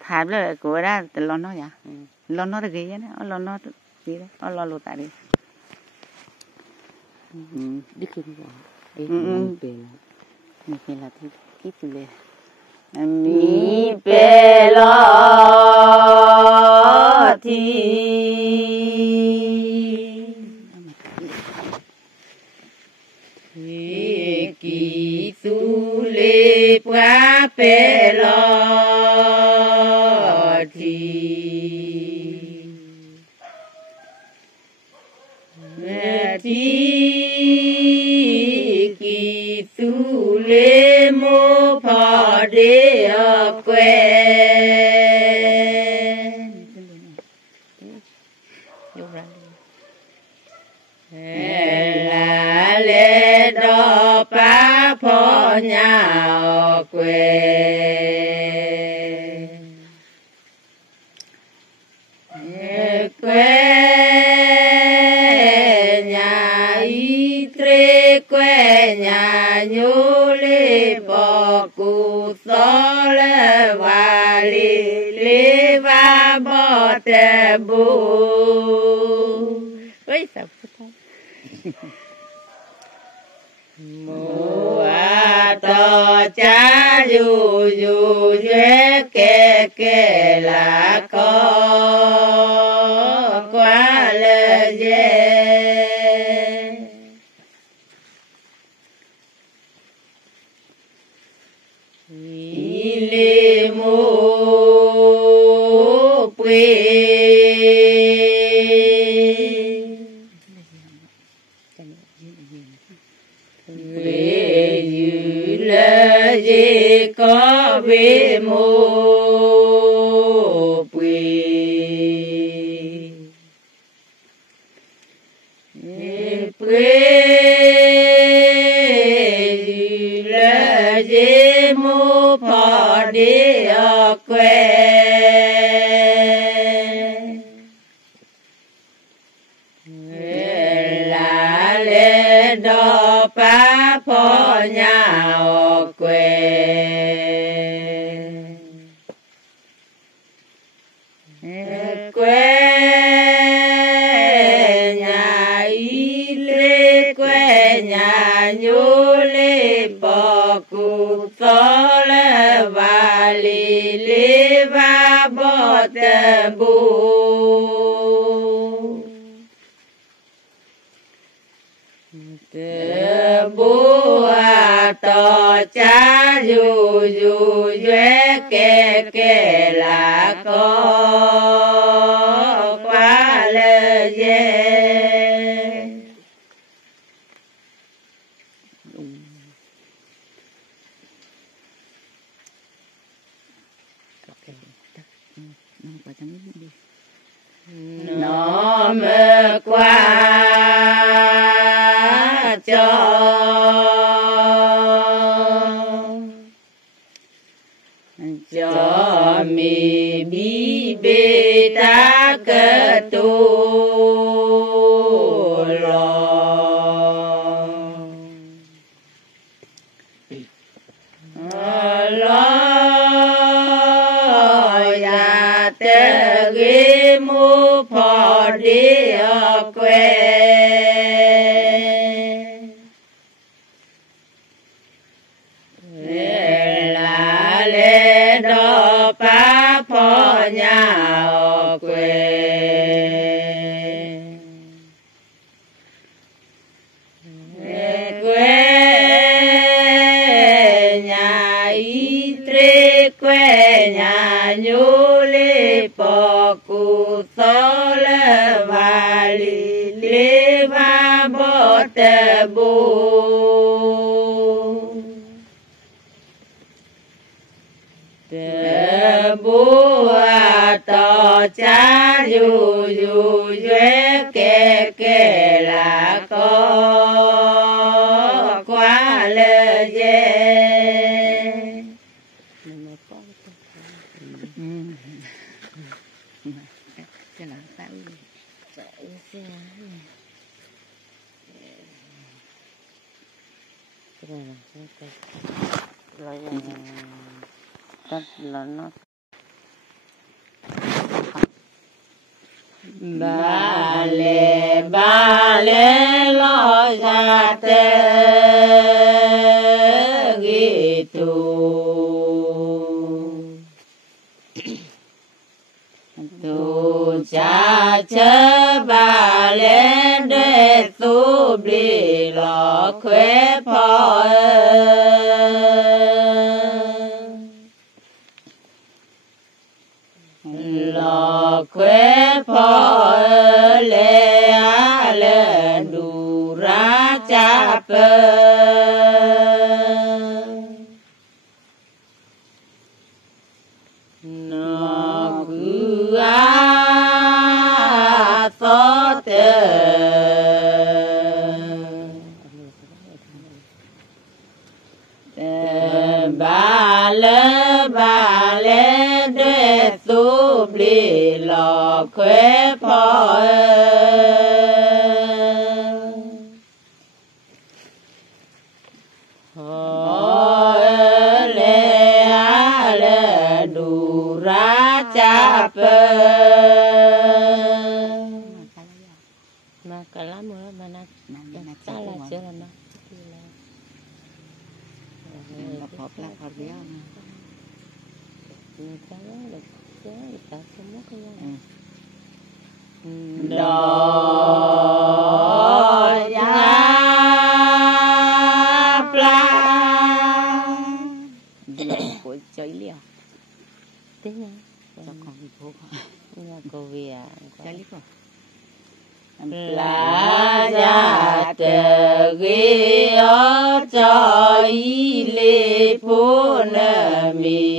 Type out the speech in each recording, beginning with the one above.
thả rồi của đó từ lo nó nhá lo nó được cái nhá lo nó gì đó lo lụt tại đi đi kia rồi mình về là thì cái gì vậy mi pe lo thì kỳ su lê pa pe lo thì kỳ su lê mô phò đê ở quê là lê đô pa phò nhà ở quê quê nhà nhô lê bò cụ xó lê và lê va bò tè bù với sao mùa to cha dù dù dễ kê là có quá lê dễ lê mô quê về dư lê dê có về mô quê quê dư lê dê mô phò đê ở quê là lê đô pa phò nhà ở quê quê nhà y lê quê nhà nhô lê bò cụ xó lê và lê va bò tè bù tè bù to cha dù dù dễ kê là có quá lê dễ nó mơ qua cho mi bi bê ta cơ tu lo ya te ghê mô phò đê ở quê là lê đô pa phò nhà ở quê quê nhà y trê quê nhà nhô lê bò cụ xó lê và lê va bò tè bù tè bù to cha dù dù dễ kê là có quá lê dễ rồi là nó ba lê lo ra tê ghi tu tu cha chớ ba lê đê tu bì lọ khuê phò lọ khuê phò lê á lê đu ra cha pơ nó cứ á tó tê ba lê đê tu bì lọ khuê phò lê á lê đu ra cha pơ mà cả lắm rồi mà nó ta là chưa là nó là phọp béo người ta nói là chứ người ta không mất cái gì đó giá pla của chơi liều tiếng nha cho con đi phố nhà cô vì à chơi liều là gia tề ghi ở cho y lê phố nà mi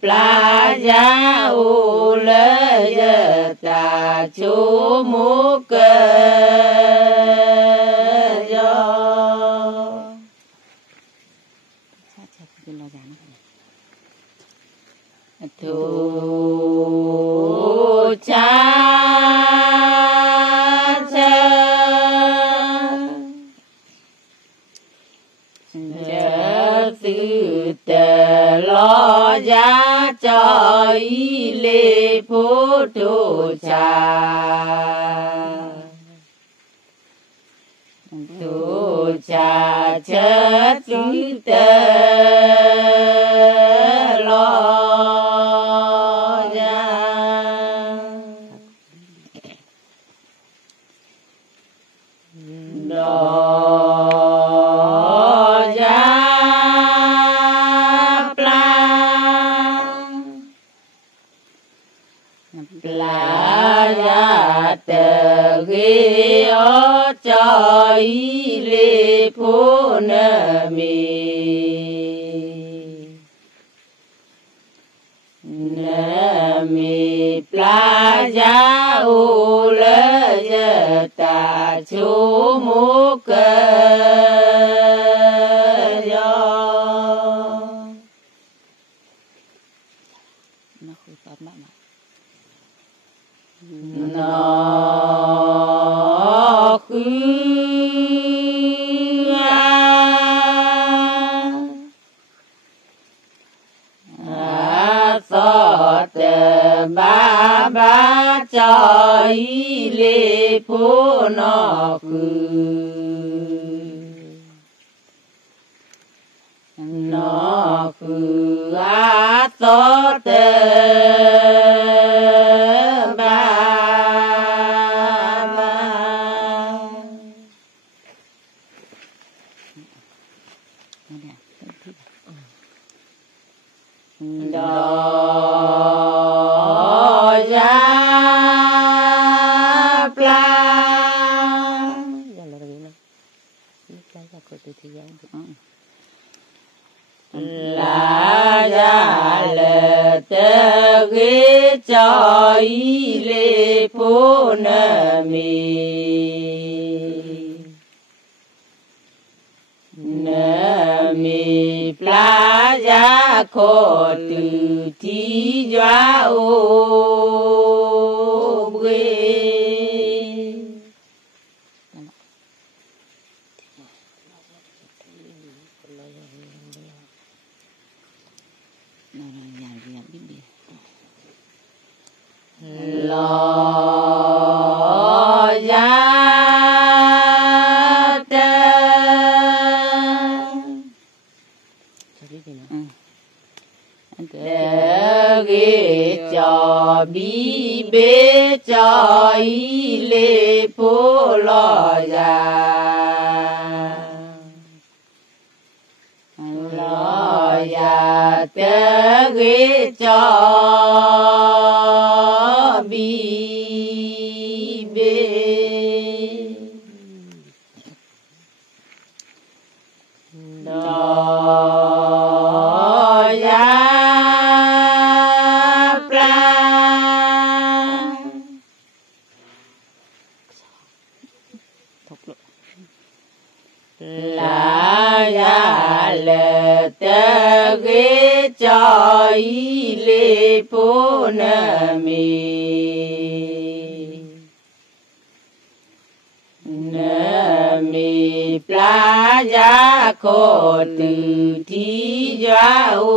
plaza u lê giờ ta chú mũ cơ do thu cha chớ tư tề lo giá cho y lê phố thu cha chớ tư tề lo tề ghi ở cho y lê phố nà mi plaza u lê giờ ta chú mũ cơ nó khử tóm lại mà nó khứ so tề ba cho y lê phố nó khứ so tề đó giá pla là giá lệ tê ghế cho y lê phố nà mi plaza khổ từ thi doa ô ghê cho bi bê cho y lê phố lo già tê ghê cho bi bê cho y lê phố nà mi pla giá khổ từ thi giá ô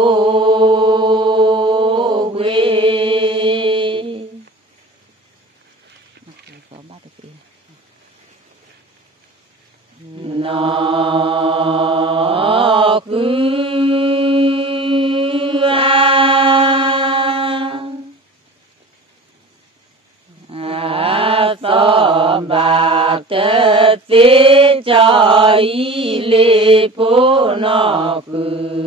quê nó cứ bà tê tê cho y lê phố nó cứ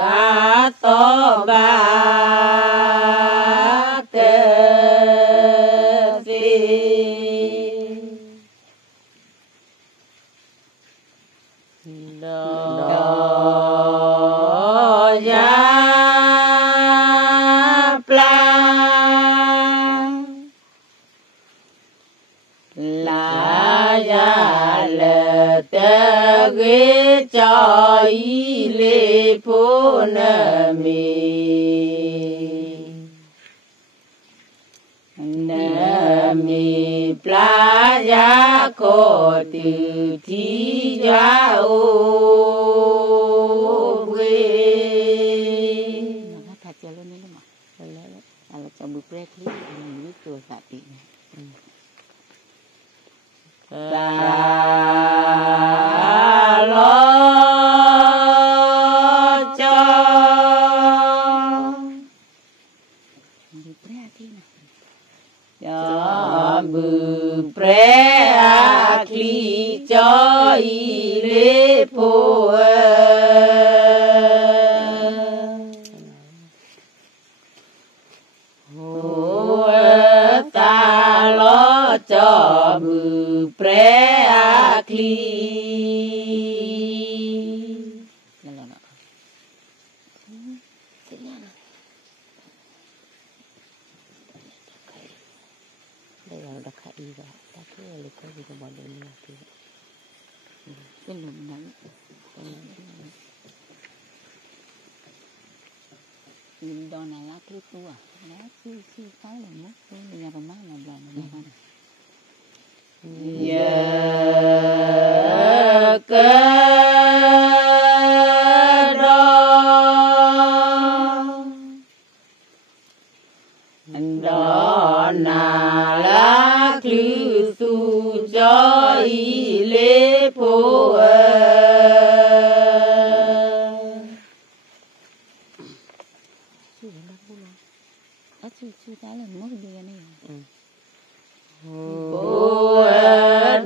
á to bà tê tê đó ya tê ghê cho y lê phố nà mi pla giá khổ từ thi giá ô quê bự pre a kli cho y lê phố ta lo cho bự pre a kli cái lùm nắng lùm đòn này lá cái tua lá xí cái là mất cái nhà bà má làm nhà con giờ cơ đó nà lá khứ su cho y lê phố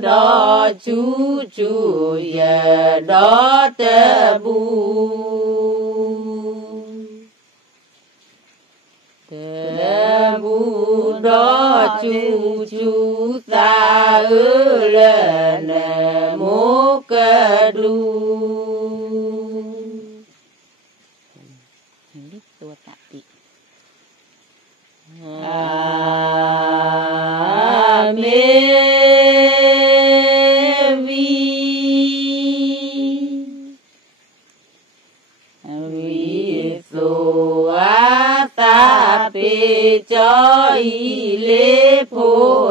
đó chú giờ đó tê bu đó chú ta ư lên mô cơ đu tua tạ tị mê vi so a ta pe cho y lê phố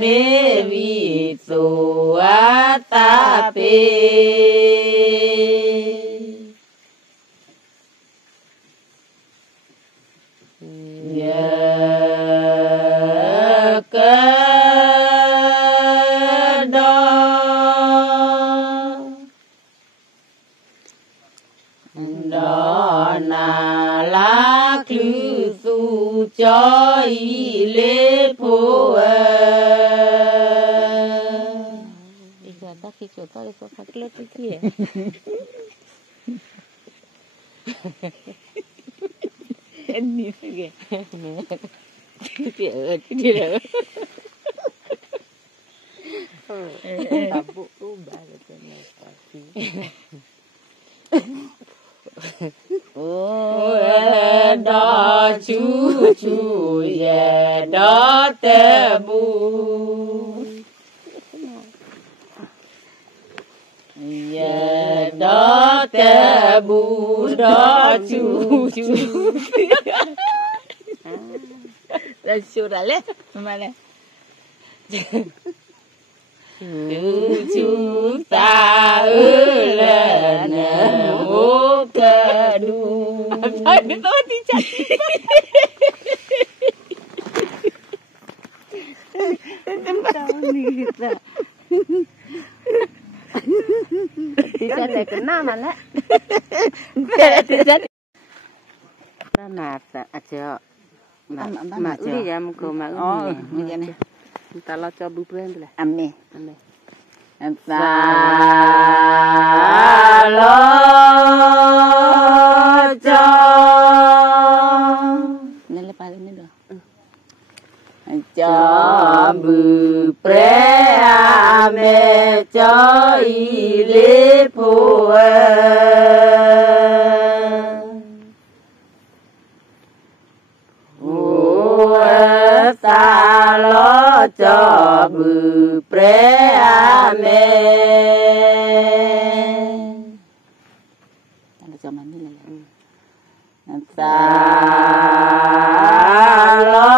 mê vi so a ta pe đó là lá khứ su cho y lê phô đi giờ ta khi chỗ ta đi có phát lết cái kia anh đi cái cái ở cái gì đó tập bộ đủ ba rồi cái này ôi đó chú ye đó tê bu ye đó tê bu đó chú là chú đã lên mà này chú ta ơi lên mô cơ đu thôi được tôi đi chặt thì chặt lại cái nào mà nè mà chờ mà uli ya mko mà uli này ta lo cho bu brand là ăn nè ăn sa lo cho nên là phải lên được cho bu brand mẹ cho y lê phô ta lo cho bự pre ame ta cho mà đi là ta lo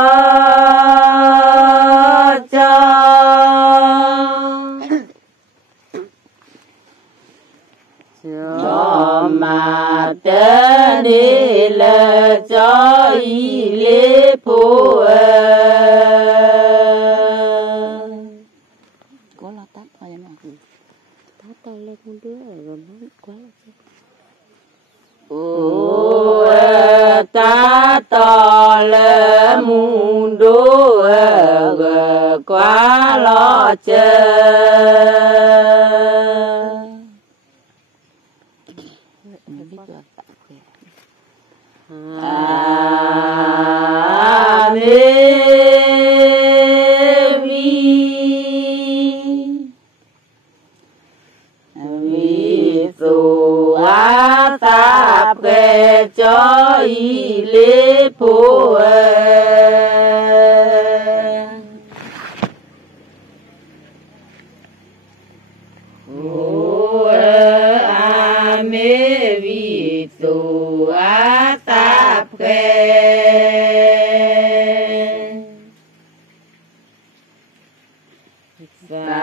cho mà tên đi là cho y lê phô có lo tát thôi mà tát tay lên con đứa rồi nó quá ô ta to le mundo quá lo chơi cho y lê phô a mê vi tu a tạp khe sa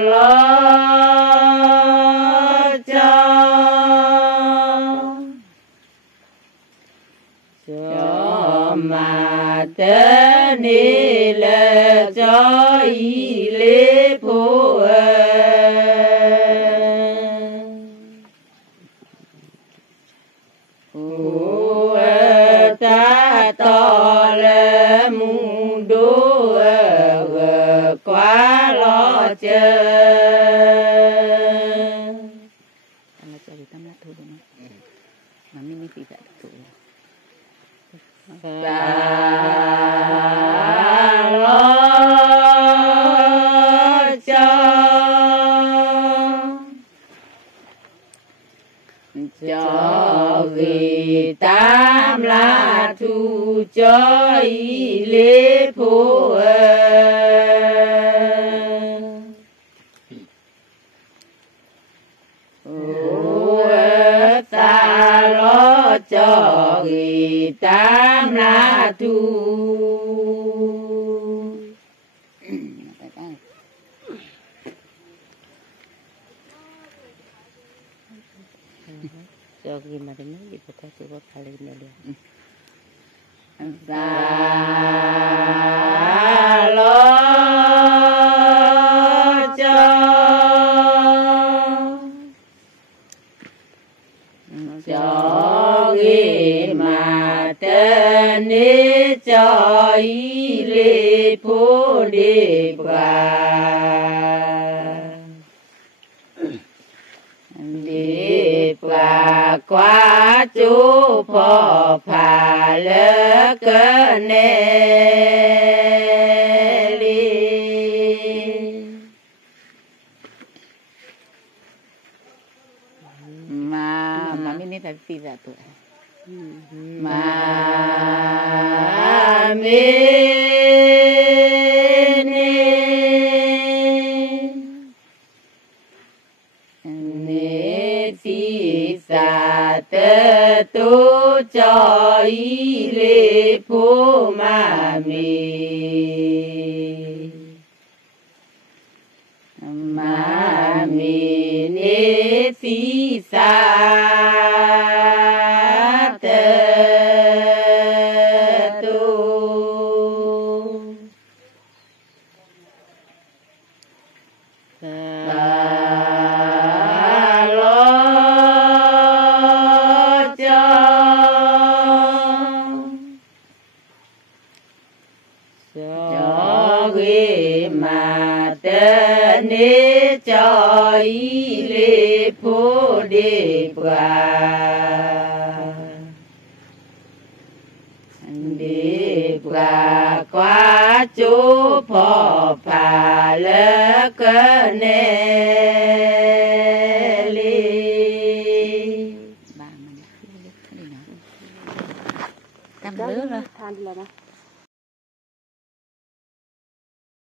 lo mà tên đi là cho y lê phô ta to là mundo quá lo chơi ta cho đi tâm lát thôi mà mình phải vậy thôi lo cho vì tam la thu cho y lê phô ta lo cho vì tam la thu cho gì mà đến mấy gì phải có sự có phải lên nữa được ta lo cho ghê mà tên cho ý lê phố đề bà quá chú phò phà lỡ cơ nê li mà mình phải phi ra tuổi mà mình phi xa tơ tô cho ý lê phố mà mi nê phi xa tơ tô cho ghê mà tên cho ý lê phố đề bà quá chú phò phà lỡ cơ nê li bà mình cam lứa rồi